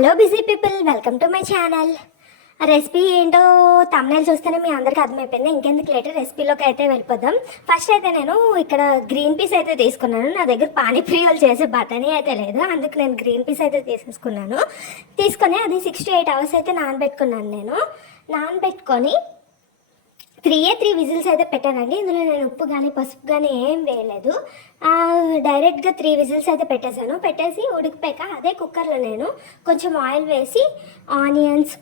Hello busy people welcome to my channel recipe ఏంటో తమిళ చూస్తేనే మీ అందరికీ అర్థమైపోయింది. ఇంకెందుకు లేటర్ రెసిపీలోకి అయితే వెళ్ళిపోదాం. ఫస్ట్ అయితే నేను ఇక్కడ గ్రీన్ పీస్ అయితే తీసుకున్నాను. నా దగ్గర పానీపూరీలు చేసే బటనీ అయితే లేదు. అందుకు నేను గ్రీన్ పీస్ అయితే తీసేసుకున్నాను. తీసుకొని అది సిక్స్ టు ఎయిట్ అవర్స్ అయితే నానబెట్టుకున్నాను నేను. నానబెట్టుకొని త్రీ ఏ త్రీ విజిల్స్ అయితే పెట్టానండి. ఇందులో నేను ఉప్పు కానీ పసుపు కానీ ఏం వేయలేదు. డైరెక్ట్గా త్రీ విజిల్స్ అయితే పెట్టేశాను. పెట్టేసి ఉడికిపోయాక అదే కుక్కర్లో నేను కొంచెం ఆయిల్ వేసి ఆనియన్స్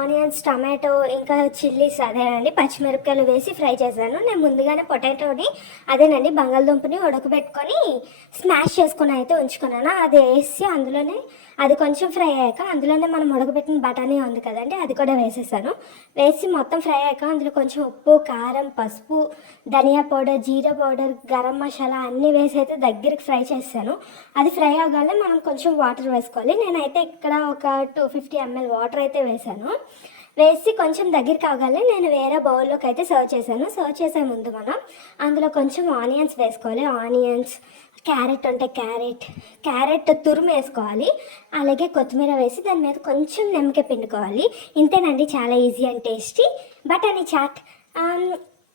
ఆనియన్స్ టమాటో ఇంకా చిల్లీస్ అదేనండి పచ్చిమిరపకాయలు వేసి ఫ్రై చేశాను. నేను ముందుగానే పొటాటోని అదేనండి బంగాళదుంపని ఉడకబెట్టుకొని స్మాష్ చేసుకుని అయితే ఉంచుకున్నాను. అది వేసి అందులోనే అది కొంచెం ఫ్రై అయ్యాక అందులోనే మనం ఉడకబెట్టిన బఠానీ ఉంది కదండి అది కూడా వేసేసాను. వేసి మొత్తం ఫ్రై అయ్యాక అందులో కొంచెం ఉప్పు కారం పసుపు ధనియా పౌడర్ జీరా పౌడర్ గరం మసాలా అన్నీ వేసి అయితే దగ్గరికి ఫ్రై చేస్తాను. అది ఫ్రై అవ్వగానే మనం కొంచెం వాటర్ వేసుకోవాలి. నేనైతే ఇక్కడ ఒక టూ ఫిఫ్టీ ఎంఎల్ వాటర్ అయితే వేసాను. వేసి కొంచెం దగ్గర అవగానే నేను వేరే బౌల్లోకి అయితే సర్వ్ చేశాను. సర్వ్ చేసే ముందు మనం అందులో కొంచెం ఆనియన్స్ వేసుకోవాలి. ఆనియన్స్ క్యారెట్ ఉంటే క్యారెట్ క్యారెట్ తురుము వేసుకోవాలి. అలాగే కొత్తిమీర వేసి దాని మీద కొంచెం నిమ్మకాయ పిండుకోవాలి. ఇంతేనండి చాలా ఈజీ అండ్ టేస్టీ. బట్ అని చాట్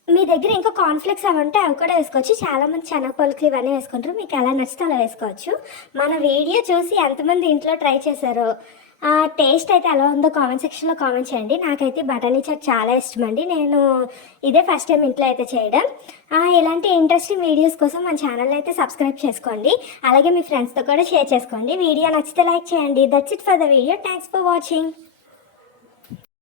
మీ దగ్గర ఇంకా కాన్ఫ్లెక్స్ అవి ఉంటే అవి కూడా వేసుకోవచ్చు. చాలామంది శనగ ఇవన్నీ వేసుకుంటారు. మీకు ఎలా నచ్చితే అలా వేసుకోవచ్చు. మన వీడియో చూసి ఎంతమంది ఇంట్లో ట్రై చేశారో టేస్ట్ అయితే ఎలా ఉందో కామెంట్ సెక్షన్లో కామెంట్ చేయండి. నాకైతే బటానీ చాట్ చాలా ఇష్టం అండి నేను ఇదే ఫస్ట్ టైం ఇంట్లో అయితే చేయడం. ఇలాంటి ఇంట్రెస్టింగ్ వీడియోస్ కోసం మన ఛానల్ అయితే సబ్స్క్రైబ్ చేసుకోండి. అలాగే మీ ఫ్రెండ్స్తో కూడా షేర్ చేసుకోండి. వీడియో నచ్చితే లైక్ చేయండి. That's it for the video thanks for watching